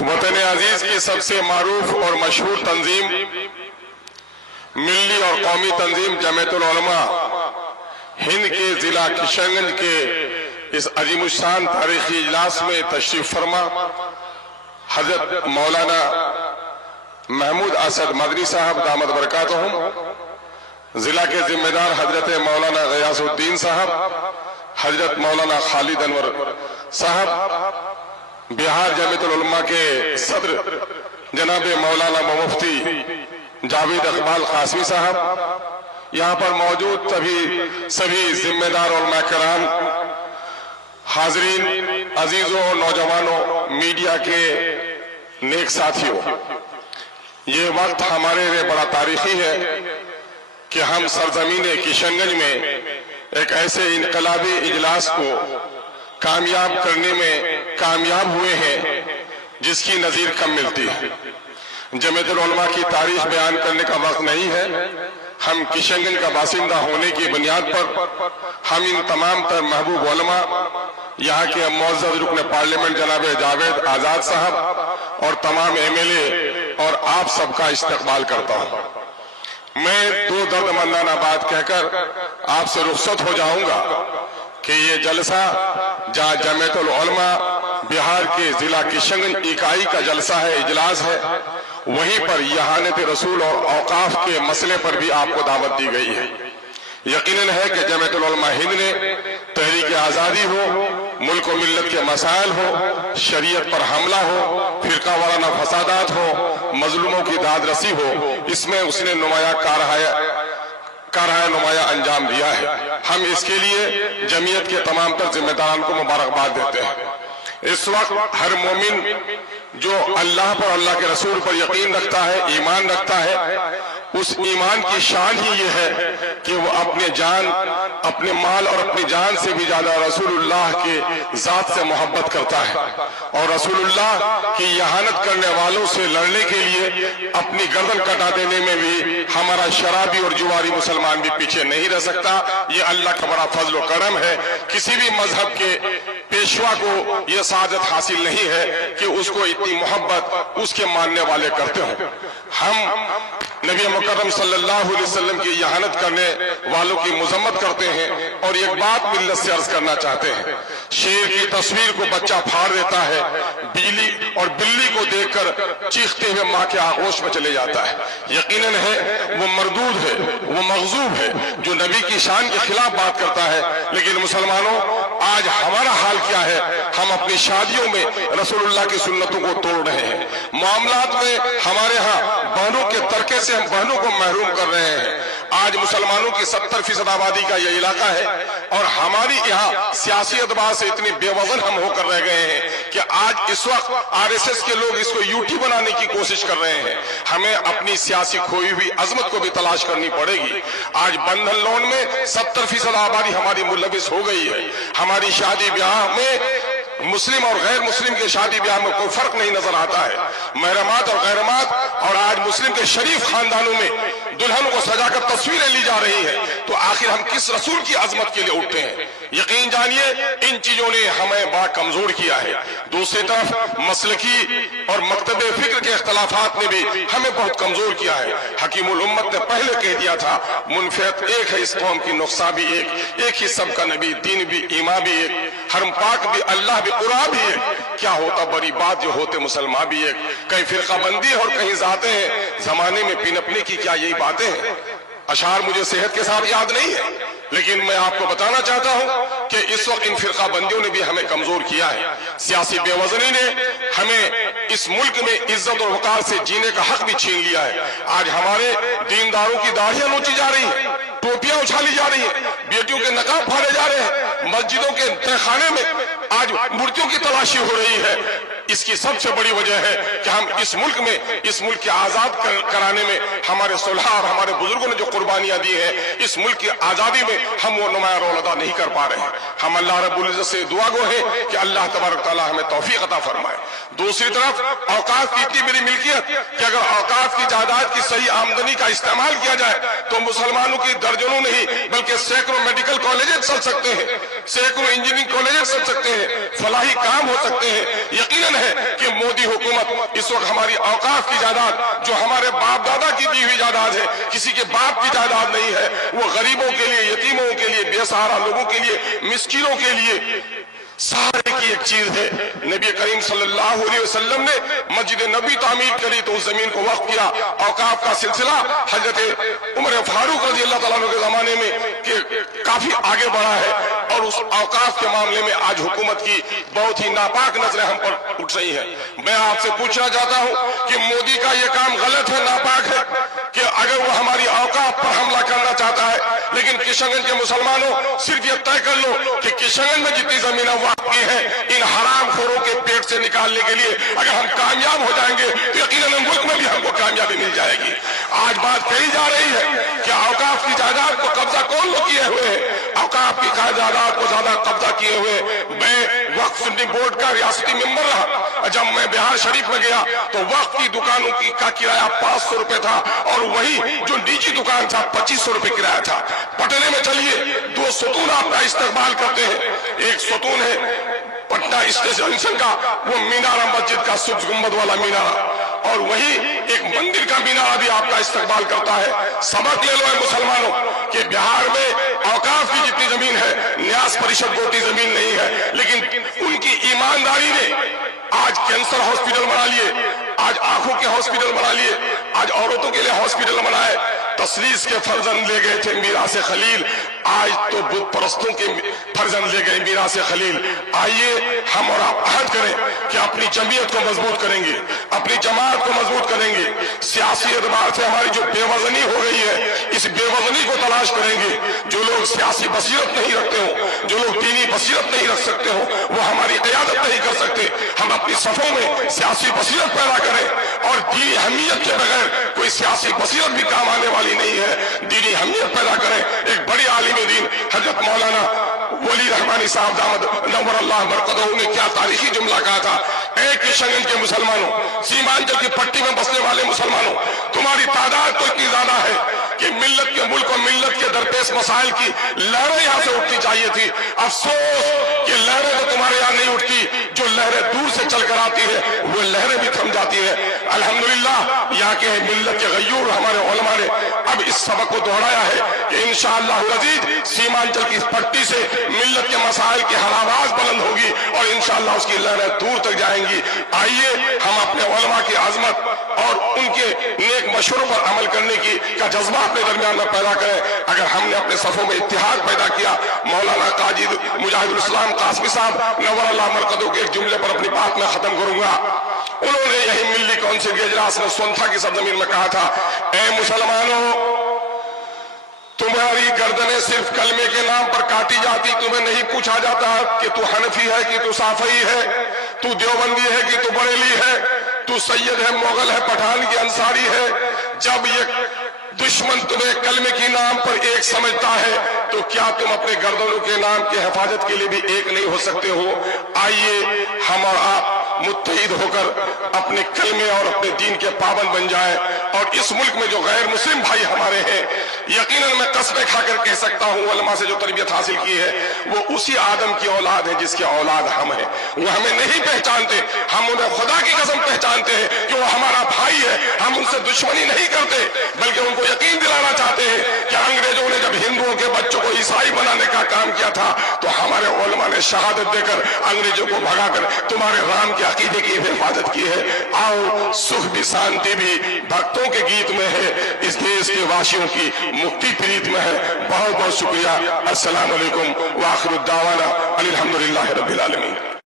وطن عزیز کی سب سے معروف اور مشہور تنظیم ملی اور قومی تنظیم جمعیت العلماء ہند کے ضلع کشن گنج کے اس عظیم الشان تاریخی اجلاس میں تشریف فرما حضرت مولانا محمود اسد مدنی صاحب دامت برکاتہم، ضلع کے ذمہ دار حضرت مولانا غیاث الدین صاحب، حضرت مولانا خالد انور صاحب، بہار جمعیت العلماء کے صدر جناب مولانا مفتی جاوید اقبال قاسمی صاحب، یہاں پر موجود سبھی ذمہ دار علماء کرام، حاضرین عزیزوں، نوجوانوں، میڈیا کے نیک ساتھیوں، یہ وقت ہمارے لیے بڑا تاریخی ہے کہ ہم سرزمین کشن گنج میں ایک ایسے انقلابی اجلاس کو کامیاب کرنے میں کامیاب ہوئے ہیں جس کی نظیر کم ملتی ہے۔ جمعیت العلماء کی تاریخ بیان کرنے کا وقت نہیں ہے، ہم کشن گنج کا باشندہ ہونے کی بنیاد پر ہم ان تمام تر محبوب علماء، یہاں کے معزز رکن پارلیمنٹ جناب جاوید آزاد صاحب اور تمام MLA اور آپ سب کا استقبال کرتا ہوں۔ میں دو درد مندانہ بات کہہ کر آپ سے رخصت ہو جاؤں گا کہ یہ جلسہ جہاں جمعیت العلماء بہار کے ضلع کشن گنج اکائی کا جلسہ ہے، اجلاس ہے، وہیں پر یہانت رسول اور اوقاف کے مسئلے پر بھی آپ کو دعوت دی گئی ہے۔ یقیناً ہے کہ جمعیت العلماء ہند نے تحریک آزادی ہو، ملک و ملت کے مسائل ہو، شریعت پر حملہ ہو، فرقہ وارانہ فسادات ہو، مظلوموں کی داد رسی ہو، اس میں اس نے نمایاں نمایاں انجام دیا ہے۔ ہم اس کے لیے جمعیت کے تمام تر ذمہ داران کو مبارکباد دیتے ہیں۔ اس وقت ہر مومن جو اللہ پر، اللہ کے رسول پر یقین رکھتا ہے، ایمان رکھتا ہے، اس ایمان کی شان ہی یہ ہے کہ وہ اپنے جان، اپنے مال اور اپنی جان سے بھی زیادہ رسول اللہ کے ذات سے محبت کرتا ہے، اور رسول اللہ کی اہانت کرنے والوں سے لڑنے کے لیے اپنی گردن کٹا دینے میں بھی ہمارا شرابی اور جواری مسلمان بھی پیچھے نہیں رہ سکتا۔ یہ اللہ کا بڑا فضل و کرم ہے۔ کسی بھی مذہب کے پیشوا کو یہ سعادت حاصل نہیں ہے کہ اس کو اتنی محبت اس کے ماننے والے کرتے ہوں۔ ہم نبی مکرم صلی اللہ علیہ وسلم کی اہانت کرنے والوں کی مذمت کرتے ہیں، اور ایک بات ملت سے عرض کرنا چاہتے ہیں، شیر کی تصویر کو بچہ پھاڑ دیتا ہے، بلی کو دیکھ کر چیختے ہوئے ماں کے آغوش میں چلے جاتا ہے۔ یقیناً ہے وہ مردود ہے، وہ مغضوب ہے جو نبی کی شان کے خلاف بات کرتا ہے۔ لیکن مسلمانوں، آج ہمارا حال کیا ہے؟ ہم اپنی شادیوں میں رسول اللہ کی سنتوں کو توڑ رہے ہیں، معاملات میں ہمارے ہاں بہنوں کے ترکے سے ہم بہنوں کو محروم کر رہے ہیں۔ آج مسلمانوں کی 70% آبادی کا یہ علاقہ ہے، اور ہماری یہاں سیاسی اعتبار سے اتنی بے وزن ہم ہو کر رہ گئے ہیں کہ آج اس وقت RSS کے لوگ اس کو UT بنانے کی کوشش کر رہے ہیں۔ ہمیں اپنی سیاسی کھوئی ہوئی عظمت کو بھی تلاش کرنی پڑے گی۔ آج بندھن لون میں 70% آبادی ہماری ملوث ہو گئی ہے۔ ہماری شادی بیاہ میں مسلم اور غیر مسلم کے شادی بیاہ میں کوئی فرق نہیں نظر آتا ہے۔ محرمات اور غیرمات، اور آج مسلم کے شریف خاندانوں میں دلہنوں کو سجا کر تصویریں لی جا رہی ہیں، تو آخر ہم کس رسول کی عظمت کے لیے اٹھتے ہیں؟ یقین جانیے ان چیزوں نے ہمیں بڑا کمزور کیا ہے۔ دوسری طرف مسلکی اور مکتب فکر کے اختلافات نے بھی ہمیں بہت کمزور کیا ہے۔ حکیم الامت نے پہلے کہہ دیا تھا، منفعت ایک ہے اس قوم کی، نقصہ بھی ایک ہی سب کا نبی، دین بھی، ایمان بھی ایک، حرم پاک بھی، اللہ بھی، قرآن بھی ایک۔ کیا ہوتا بڑی بات جو ہوتے مسلمان بھی ایک۔ کہیں فرقہ بندی اور کہیں ذاتیں ہیں، زمانے میں پنپنے کی کیا یہی باتیں ہیں؟ اشعار مجھے صحت کے ساتھ یاد نہیں ہے، لیکن میں آپ کو بتانا چاہتا ہوں کہ اس وقت ان فرقہ بندیوں نے بھی ہمیں کمزور کیا ہے۔ سیاسی بے وزنی نے ہمیں اس ملک میں عزت اور وقار سے جینے کا حق بھی چھین لیا ہے۔ آج ہمارے دینداروں کی داڑھیاں نوچی جا رہی ہیں، ٹوپیاں اچھالی جا رہی ہیں، بیٹیوں کے نقاب پھاڑے جا رہے ہیں، مسجدوں کے تہخانے میں آج مورتیوں کی تلاشی ہو رہی ہے۔ اس کی سب سے بڑی وجہ ہے کہ ہم اس ملک کے آزاد کرانے میں ہمارے صلحاء اور ہمارے بزرگوں نے جو قربانیاں دی ہیں، اس ملک کی آزادی میں ہم وہ نمایاں رول ادا نہیں کر پا رہے ہیں۔ ہم اللہ رب العزت سے دعا گو ہیں کہ اللہ تبارک تعالیٰ ہمیں توفیق عطا فرمائے۔ دوسری طرف اوقاف کی اتنی بڑی ملکیت کہ اگر اوقاف کی جائیداد کی صحیح آمدنی کا استعمال کیا جائے تو مسلمانوں کی درجنوں نہیں بلکہ سینکڑوں میڈیکل کالجز چل سکتے ہیں، سینکڑوں انجینئرنگ کالجز چل سکتے ہیں، फलाही काम हो सकते हैं। यकीनन है कि मोदी हुकूमत इस वक्त हमारी औकाफ की जायदाद, जो हमारे बाप दादा की दी हुई जायदाद है, किसी के बाप की जायदाद नहीं है, वो गरीबों के लिए, यतीमों के लिए, बेसहारा लोगों के लिए, मिस्किनों के लिए सहारे की एक चीज है। नबी करीम सल्लल्लाहु अलैहि वसल्लम ने मस्जिद नबी तामीर करी तो उस जमीन को वक्फ किया। औकाफ का सिलसिला हजरत उमर फारूक रजी अल्लाह तआला अन्हु के जमाने में के काफी आगे बढ़ा है, और उस औकाफ के मामले में आज हुकूमत की बहुत ही नापाक नजरें हम पर उठ रही है। मैं आपसे पूछना चाहता हूं कि मोदी का यह काम गलत है, नापाक है, कि अगर वो हमारी औकाफ पर हमला करना चाहता है, लेकिन किशनगंज के मुसलमानों सिर्फ ये तय कर लो कि किशनगंज में जितनी जमीन वक्फ की है, इन हरामखोरों के पेट से निकालने के लिए अगर हम कामयाब हो जाएंगे तो यकीनन मुल्क में भी हमको कामयाबी मिल जाएगी। आज बात कही जा रही है कि औकाफ की जायदाद को कब्जा कौन लोग किए हुए हैं, औकाफ की जायदाद को ज्यादा कब्जा किए हुए। मैं वक्फ सुन्नी बोर्ड का रियासती मेंबर रहा, जब मैं बिहार शरीफ में गया तो वक्फ की दुकानों का किराया 500 रुपए था, और वही जो निजी दुकान था 2500 रुपए किराया था। पटने में चलिए, 2 सतून आपका इस्तेमाल करते हैं। एक सतून है पटना स्टेशन का, वो मीनारा मस्जिद का सूरज गुंबद वाला मीनारा, और वही एक मंदिर का मीनारा भी आपका इस्तेमाल करता है। सबक ले लो मुसलमानों कि बिहार में औकाफ की जितनी जमीन है, न्यास परिषद को उतनी जमीन नहीं है, लेकिन उनकी ईमानदारी ने आज कैंसर हॉस्पिटल बना लिए, आज आंखों के हॉस्पिटल बना लिए, आज औरतों के लिए हॉस्पिटल बनाए। तसलीस के फर्जंद ले गए थे मीरास खलील, आज तो बुत परस्तों के फर्जंद ले गए मीरास खलील। आइए हम और आप अहद करें कि अपनी जमीयत को मजबूत करेंगे, अपनी जमात को मजबूत करेंगे। सियासी एतबार से हमारी जो बेवजनी हो गई है, इस बेवजनी को तलाश करेंगे। जो लोग सियासी बसीरत नहीं रखते हो, जो लोग दीनी बसीरत नहीं रख सकते हो, वो हमारी क़यादत नहीं कर सकते। हम अपनी सफों में सियासी बसीरत पैदा करें, और दीनी अहमियत के बगैर कोई सियासी बसीरत भी काम आने वाली नहीं है। दीनी अहमियत पैदा करें। एक बड़ी आलिम दीन हजरत मौलाना वली रहमानी साहब दामद नव्वर अल्लाह बरकतहू ने क्या तारीखी जुमला कहा था, ऐ किशनगंज के मुसलमानों, सीमांचल की पट्टी में बसने वाले मुसलमानों, तुम्हारी तादाद तो इतनी ज्यादा है कि मिल्लत के मुल्क और मिल्लत के दरपेश मसाइल की लहरें यहाँ से उठनी चाहिए थी। अफसोस कि लहरें तो तुम्हारे यहाँ नहीं उठती, जो लहरें दूर से चलकर आती है वो लहरें भी थम जाती है। अल्हम्दुलिल्लाह यहाँ के मिल्लत के गयूर हमारे उलमा ने अब इस सबक को दोहराया है कि इंशाअल्लाह अज़ीज़ सीमांचल की पट्टी से मिल्लत के मसाइल की हर आवाज बुलंद होगी, और इंशाअल्लाह उसकी लहरें दूर तक जाएंगी। आइए हम अपने उलमा की आजमत और उनके नेक मशवरों पर अमल करने का जज्बा अपने दरमियान में पैदा करें। अगर हमने अपने सफों में इत्तिहाद पैदा किया, मौलाना काजी मुजाहिदुल इस्लाम कासमी साहब नव्वर अल्लाह मरकदहू के एक जुमले पर अपनी बात में खत्म करूंगा। उन्होंने यही मिल्ली काउंसिल के इजलास में सोनथा की सरजमीन में कहा था, ऐ मुसलमानों, तुम्हारी गर्दनें सिर्फ कलमे के नाम पर काटी जाती, तुम्हें नहीं पूछा जाता कि तू हनफी है कि तू साफई है, तू देवबंदी है कि तू बरेली है, तू सैयद है, मोगल है, पठान की अंसारी है। जब ये दुश्मन तुम्हें कलमे के नाम पर एक समझता है, तो क्या तुम अपने गर्दनों के नाम की हिफाजत के लिए भी एक नहीं हो सकते हो? आइए हम और आप मुत्तहिद होकर अपने कलमे और अपने दीन के पाबंद बन जाए, और इस मुल्क में जो गैर मुस्लिम भाई हमारे हैं, यकीनन मैं कसमें खाकर कह सकता हूँ, उलमा से जो तरबियत हासिल की है वो उसी आदम की औलाद है जिसकी औलाद हम हैं। वो हमें नहीं पहचानते, हम उन्हें खुदा की कसम पहचानते हैं कि वो हमारा भाई है। हम उनसे दुश्मनी नहीं करते, बल्कि उनको यकीन दिलाना चाहते हैं कि अंग्रेजों ने जब हिंदुओं के बच्चों को ईसाई बनाने का काम किया था, तो हमारे उलमा ने शहादत देकर अंग्रेजों को भगाकर तुम्हारे राम के अकीदे की हिफाजत की है। आओ, सुख भी शांति भी भक्तों के गीत में है, इस देश के वासियों की मुक्ति प्रीत में है। बहुत बहुत शुक्रिया। अस्सलाम वालेकुम व आखिरु दावाना अनिल हम्दुलिल्लाहि रब्बिल आलमीन।